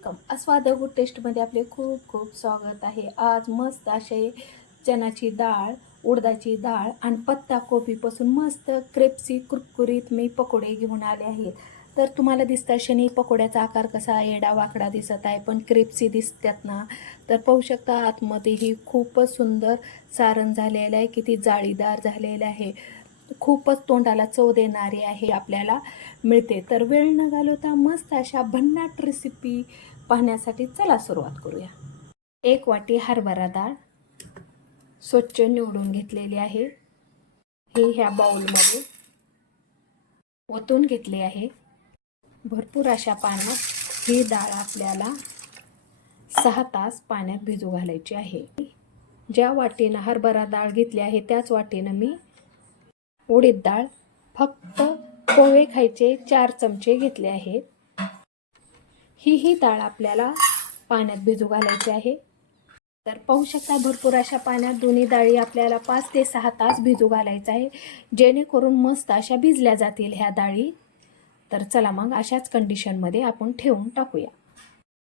Welcome अस्वाद good टेस्टमध्ये आपले खूप खूप स्वागत आहे. आज मस्त असे चण्याची डाळ उडदाची डाळ आणि पत्ता कोबीपासून मस्त क्रेप्सी कुरकुरीत मी पकोडे घेऊन आले आहे तर तुम्हाला दिसतं शनी पकोड्याचा आकार कसा येडा वाकडा दिसत आहे पण क्रेप्सी दिसतात ना? तर पाहू शकता आतमध्ये ही खूपच सुंदर सारण झालेलं आहे किती जाळीदार झालेलं आहे. खूपच तोंडाला चव देणारी आहे आपल्याला मिळते. तर वेळ न घालवता मस्त अशा भन्नाट रेसिपी पाहण्यासाठी चला सुरुवात करूया. एक वाटी हरभरा डाळ स्वच्छ निवडून घेतलेली आहे. हे ह्या बाउलमध्ये ओतून घेतले आहे. भरपूर अशा पाण्यात ही डाळ आपल्याला सहा तास पाण्यात भिजू घालायची आहे. ज्या वाटीनं हरभरा डाळ घेतली आहे त्याच वाटीनं मी उडीद डाळ फक्त पोहे खायचे चार चमचे घेतले आहेत. ही ही डाळ आपल्याला पाण्यात भिजू घालायची आहे. तर पाहू शकता भरपूर अशा पाण्यात दोन्ही डाळी आपल्याला पाच ते सहा तास भिजू घालायचं आहे. जेणेकरून मस्त अशा भिजल्या जातील ह्या डाळी. तर चला मग अशाच कंडिशनमध्ये आपण ठेवून टाकूया.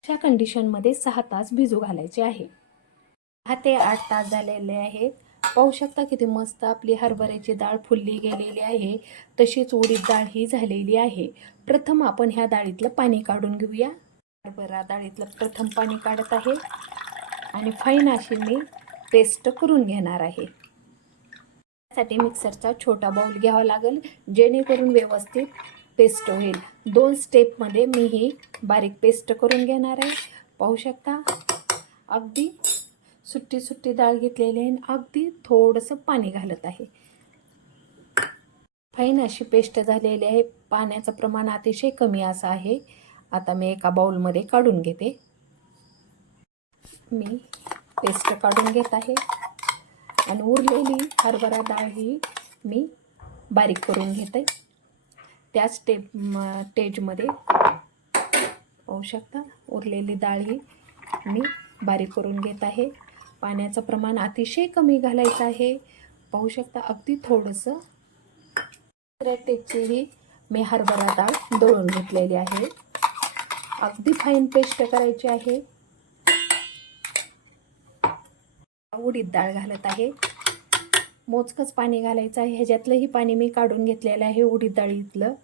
अशा कंडिशनमध्ये सहा तास भिजू घालायचे आहे. सहा ते आठ तास झालेले आहेत. पाहू शकता किती मस्त आपली हरभऱ्याची डाळ फुलली गेलेली आहे. तशीच उडीद डाळ ही झालेली आहे. प्रथम आपण ह्या डाळीतलं पाणी काढून घेऊया. हरभरा डाळीतलं प्रथम पाणी काढत आहे. आणि फाईन अशी मी पेस्ट करून घेणार आहे. त्यासाठी मिक्सरचा छोटा बाऊल घ्यावा लागेल जेणेकरून व्यवस्थित पेस्ट होईल. दोन स्टेपमध्ये मी ही बारीक पेस्ट करून घेणार आहे. पाहू शकता? अगदी सुट्टी सुट्टी डाळ घेतलेली आहे आणि अगदी थोडंसं पाणी घालत आहे. फाईन अशी पेस्ट झालेली आहे. पाण्याचं प्रमाण अतिशय कमी असं आहे. आता मी एका बाऊलमध्ये काढून घेते. मी पेस्ट काढून घेत आहे. आणि उरलेली हरभरा डाळ ही मी बारीक करून घेते. त्याच टेप स्टेजमध्ये पाहू शकता उरलेली डाळ ही मी बारीक करून घेत आहे. पाण्याचं प्रमाण अतिशय कमी घालायचं आहे. पाहू शकता अगदी थोडंसं. दुसऱ्या टेकची ही मी हरभरा डाळ दळून घेतलेली आहे. अगदी फाईन पेस्ट करायची आहे. उडीद डाळ घालत आहे. मोजकंच पाणी घालायचं आहे. ह्याच्यातलंही पाणी मी काढून घेतलेलं आहे उडीद डाळीतलं.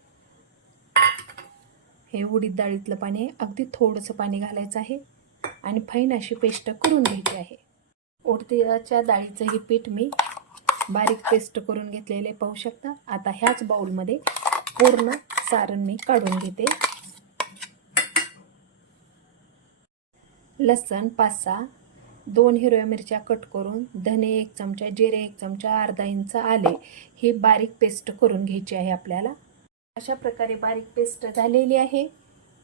हे उडीद डाळीतलं पाणी अगदी थोडंसं पाणी घालायचं आहे. आणि फाईन अशी पेस्ट करून घ्यायची आहे. उडदाच्या डाळीचं हे पीठ मी बारीक पेस्ट करून घेतलेले पाहू शकता. आता ह्याच बाऊलमध्ये पूर्ण सारण मी काढून घेते. लसण पाच सहा दोन हिरव्या मिरच्या कट करून धने एक चमचा जिरे एक चमचा अर्धा इंच आले ही बारीक पेस्ट करून घ्यायची आहे आपल्याला. अशा प्रकारे बारीक पेस्ट झालेली आहे.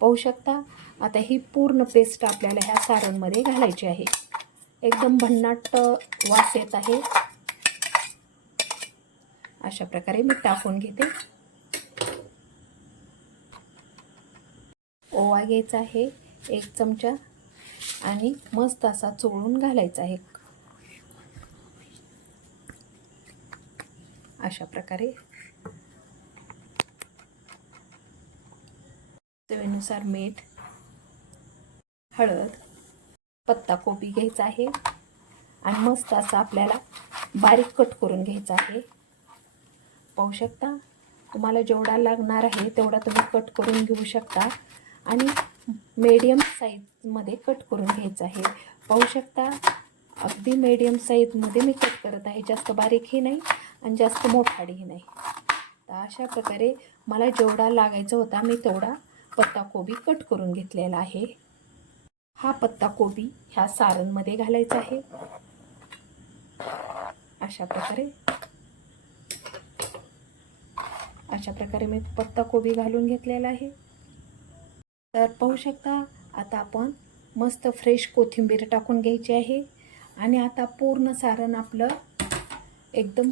पाहू शकता. आता ही पूर्ण पेस्ट आपल्याला ह्या सारणमध्ये घालायची आहे. एकदम भन्नाट वास येत आहे. अशा प्रकारे मी टाकून घेते. ओवा घ्यायचा आहे एक चमचा आणि मस्त असा चोळून घालायचा आहे. अशा प्रकारे. चवीनुसार मीठ हळद पत्ता कोबी घ्यायचा आहे. आणि मस्त असं आपल्याला बारीक कट करून घ्यायचा आहे. पाहू शकता? तुम्हाला जेवढा लागणार आहे तेवढा तुम्ही कट करून घेऊ शकता. आणि मीडियम साईजमध्ये कट करून घ्यायचं आहे. पाहू शकता? अगदी मीडियम साईजमध्ये मी कट करत आहे. जास्त बारीकही नाही आणि जास्त मोठाडीही नाही. तर अशा प्रकारे मला जेवढा लागायचा होता मी तेवढा पत्ताकोबी कट करून घेतलेला आहे. हा पत्ताकोबी ह्या सारणमध्ये घालायचा आहे. अशा प्रकारे. अशा प्रकारे मी पत्ताकोबी घालून घेतलेला आहे. तर पाहू शकता आता आपण मस्त फ्रेश कोथिंबीर टाकून घ्यायची आहे. आणि आता पूर्ण सारण आपलं एकदम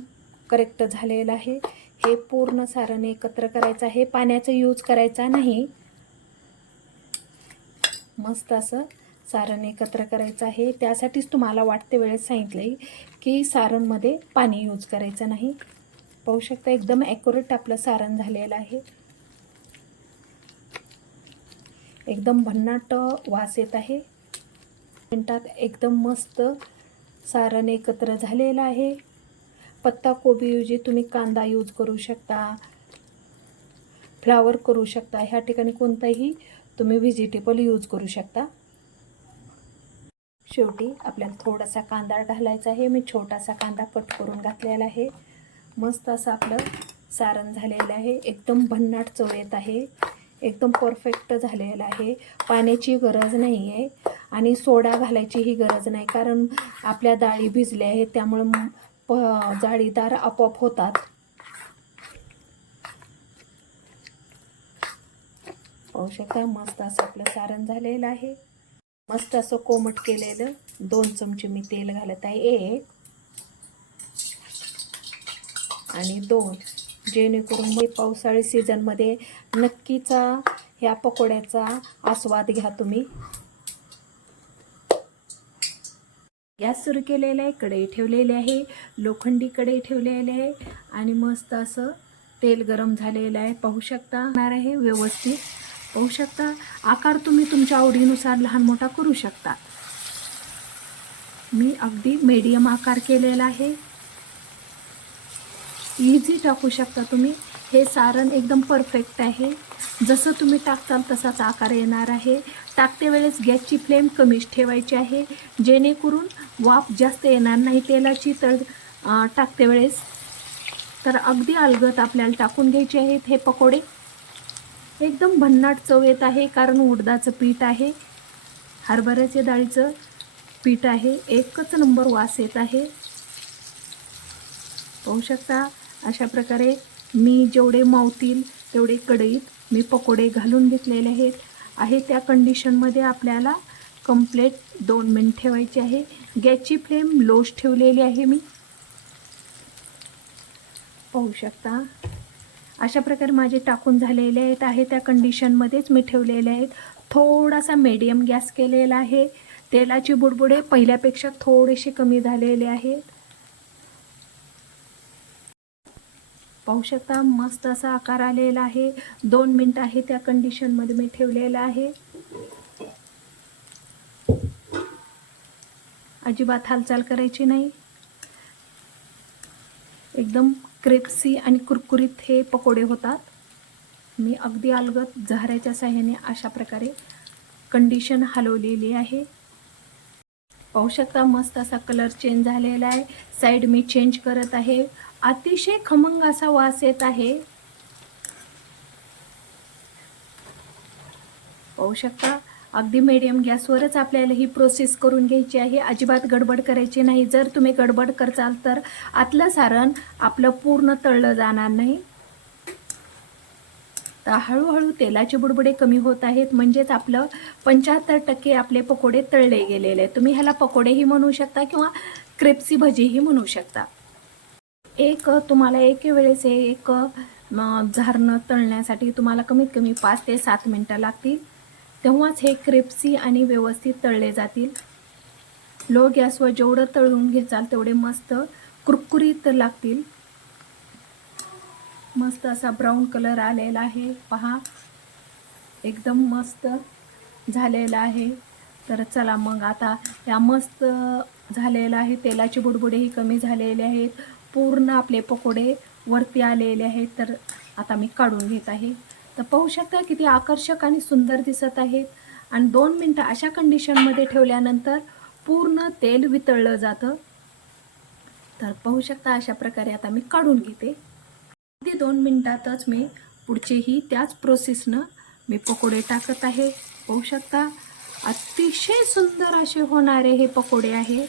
करेक्ट झालेलं आहे. हे पूर्ण सारण एकत्र करायचं आहे. पाण्याचा यूज करायचा नाही. मस्त असं सारण एकत्र करायचं आहे. त्यासाठीच तुम्हाला वाटते वेळेस सांगितलं आहे की सारणमध्ये पाणी यूज करायचं नाही. पाहू शकता एकदम ॲक्युरेट आपलं सारण झालेलं आहे. एकदम भन्नाट वास येत आहे. मिनटात एकदम मस्त सारण एकत्र झालेलं आहे. पत्ता कोबीऐवजी तुम्ही कांदा यूज करू शकता. फ्लावर करू शकता. ह्या ठिकाणी कोणताही तुम्ही व्हेजिटेबल यूज करू शकता. शेवटी आपल्याला थोडासा कांदा घालायचा आहे. मी छोटासा कांदा कट करून घातलेला आहे. मस्त असं आपलं सारण झालेलं आहे. एकदम भन्नाट चव येत आहे. एकदम परफेक्ट झालेलं आहे. पाण्याची गरज नाही आहे आणि सोडा घालायचीही गरज नाही. कारण आपल्या डाळी भिजल्या आहेत. त्यामुळं प जाळीदार आपोआप होतात. पाहू शकता मस्त असं आपलं सारण झालेलं आहे. मस्त असं कोमट केलेलं. दोन चमचे मी तेल घालत आहे एक. आणि दोन. जेणेकरून मी पावसाळी सीझनमध्ये नक्कीचा ह्या पकोड्याचा आस्वाद घ्या तुम्ही. गॅस सुरू केलेला आहे कढई ठेवलेली आहे लोखंडी कढई ठेवलेली आहे आणि मस्त असं तेल गरम झालेलं आहे. पाहू शकता होणार आहे व्यवस्थित. पाहू शकता. आकार तुम्ही तुमच्या आवडीनुसार लहान मोठा करू शकता. मी अगदी मीडियम आकार केलेला आहे. इझी टाकू शकता तुम्ही. हे सारण एकदम परफेक्ट आहे. जसं तुम्ही टाकताल तसाच आकार येणार आहे. टाकते वेळेस गॅसची फ्लेम कमीच ठेवायची आहे. जेणेकरून वाफ जास्त येणार नाही तेलाची. तळ टाकते वेळेस. तर अगदी अलगत आपल्याला टाकून घ्यायचे आहेत हे पकोडे. एकदम भन्नाट चव येत आहे कारण उडदाचं पीठ आहे. हरभऱ्याच्या डाळीचं पीठ आहे. एकच नंबर वास येत आहे. पाहू शकता अशा प्रकारे मी जेवढे मावतील तेवढे कढईत मी पकोडे घालून घेतलेले आहेत. आहे त्या कंडिशनमध्ये आपल्याला कंप्लेट दोन मिनिट ठेवायचे आहे. गॅसची फ्लेम लोश ठेवलेली आहे मी. पाहू शकता. अशा प्रकारे माझे टाकून झालेले आहेत. आहे त्या कंडिशनमध्येच मी ठेवलेले आहेत. थोडासा मीडियम गॅस केलेला आहे. तेलाची बुडबुडे पहिल्यापेक्षा थोडेसे कमी झालेले आहेत. पाहू शकता मस्त असा आकार आलेला आहे. दोन मिनटं आहे त्या कंडिशनमध्ये मी ठेवलेला आहे. अजिबात हालचाल करायची नाही. एकदम क्रेप्सी आणि कुरकुरीत हे पकोडे होतात. मी अगदी अलगत झाऱ्याच्या साह्याने अशा प्रकारे कंडिशन हलवलेली आहे. पाहू शकता मस्त असा कलर चेंज झालेला आहे. साईड मी चेंज करत आहे. अतिशय खमंग असा वास येत आहे. पाहू शकता अगदी मिडियम गॅसवरच आपल्याला ही प्रोसेस करून घ्यायची आहे. अजिबात गडबड करायची नाही. जर तुम्ही गडबड करचाल तर आतलं सारण आपलं पूर्ण तळलं जाणार नाही. तर हळूहळू तेलाचे बुडबुडे कमी होत आहेत. म्हणजेच आपलं पंच्याहत्तर टक्के आपले पकोडे तळले गेलेले आहेत. तुम्ही ह्याला पकोडेही म्हणू शकता किंवा क्रेप्सी भजीही म्हणू शकता. एक तुम्हाला एक वेळेस हे एक झारणं तळण्यासाठी तुम्हाला कमीत कमी पाच ते सात मिनटं लागतील. तेव्हाच हे क्रेप्सी आणि व्यवस्थित तळले जातील. लो गॅसवर जेवढं तळून घेचाल तेवढे मस्त कुरकुरीत लागतील. मस्त असा ब्राऊन कलर आलेला आहे. पहा. एकदम मस्त झालेला आहे. तर चला मग आता या मस्त झालेला आहे. तेलाचे बुडबुडेही कमी झालेले आहेत. पूर्ण आपले पकोडे वरती आलेले आहेत. तर आता मी काढून घेत आहे. तर पाहू शकता किती आकर्षक आणि सुंदर दिसत आहेत. आणि दोन मिनटं अशा कंडिशनमध्ये ठेवल्यानंतर पूर्ण तेल वितळलं जातं. तर पाहू शकता अशा प्रकारे आता मी काढून घेते. अगदी दोन मिनटातच मी पुढचेही त्याच प्रोसेसनं मी पकोडे टाकत आहे. पाहू शकता अतिशय सुंदर असे होणारे हे पकोडे आहे.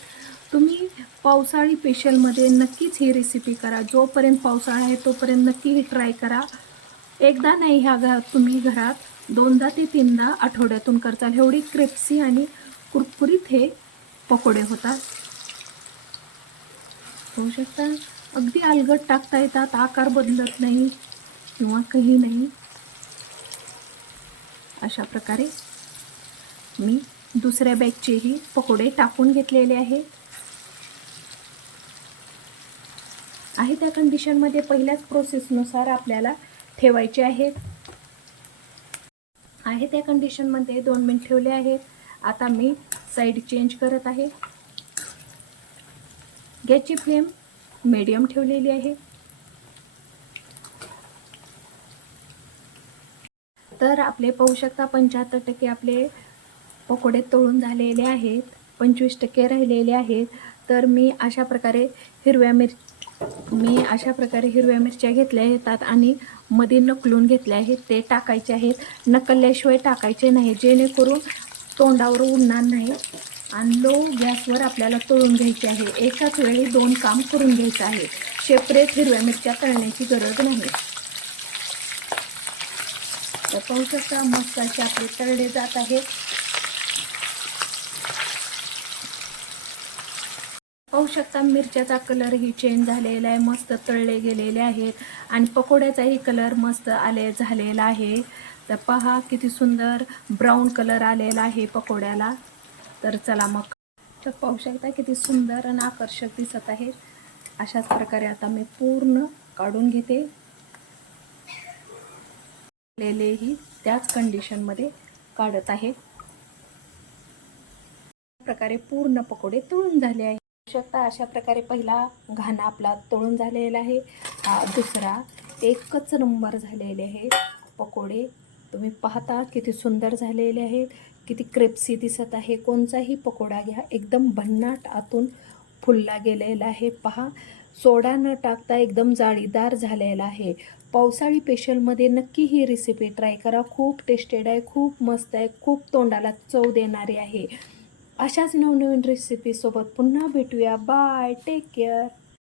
तुम्ही पावसाळी स्पेशलमध्ये नक्कीच ही रेसिपी करा. जोपर्यंत पावसाळा आहे तोपर्यंत नक्की ही ट्राय करा. एकदा नाही ह्या घरात तुम्ही घरात दोनदा ते तीनदा आठवड्यातून करताल. एवढी क्रेप्सी आणि कुरकुरीत हे पकोडे होतात. होऊ शकता अगदी अलगट टाकता येतात. आकार बदलत नाही किंवा काही नाही. अशा प्रकारे मी दुसऱ्या बॅगचेही पकोडे टाकून घेतलेले आहे. आहे त्या कंडिशनमध्ये पहिल्याच प्रोसेसनुसार आपल्याला ठेवायचे आहेत. आहे त्या कंडिशनमध्ये दोन मिनिट ठेवले आहेत. आता मी साईड चेंज करत आहे. गॅसची फ्लेम मीडियम ठेवलेली आहे. तर आपले पाहू शकता पंच्याहत्तर टक्के आपले पकोडे तळून झालेले आहेत. पंचवीस टक्के राहिलेले आहेत. तर मी अशा प्रकारे हिरव्या मिरची मी अशा प्रकारे हिरव्या मिरच्या घेतल्या आहेत आणि मध्ये नकलून घेतल्या आहेत. ते टाकायचे आहेत. नकलल्याशिवाय टाकायचे नाही जेणेकरून तोंडावर उडणार नाही आणि लो गॅसवर आपल्याला तळून घ्यायचे आहे. एकाच वेळी दोन काम करून घ्यायचं आहे. सेपरेट हिरव्या मिरच्या तळण्याची गरज नाही. तर पाहू शकता मस्त असे आपले तळले जात आहेत. पाहू शकता मिरच्याचा कलरही चेंज झालेला आहे मस्त तळले गेलेले आहेत आणि पकोड्याचाही कलर मस्त आले झालेला आहे. तर पहा किती सुंदर ब्राऊन कलर आलेला आहे पकोड्याला. तर चला मग तर पाहू शकता किती सुंदर आणि आकर्षक दिसत आहे. अशाच प्रकारे आता मी पूर्ण काढून घेते. लेलेही त्याच कंडिशनमध्ये काढत आहे. प्रकारे पूर्ण पकोडे तळून झाले आहे शकता अशा प्रकारे पहिला घाणा आपला तळून झालेला आहे. हा दुसरा एकच नंबर झालेले आहे. पकोडे तुम्ही पाहता किती सुंदर झालेले आहेत. किती क्रेप्सी दिसत आहे. कोणताही पकोडा घ्या. एकदम भन्नाट आतून फुलला गेलेला आहे. पहा सोडा न टाकता एकदम जाळीदार झालेला आहे. पावसाळी पेशलमध्ये नक्की ही रेसिपी ट्राय करा. खूप टेस्टेड आहे खूप मस्त आहे खूप तोंडाला चव देणारी आहे. अशाच नवनवीन रेसिपीसोबत पुन्हा भेटूया. Bye take care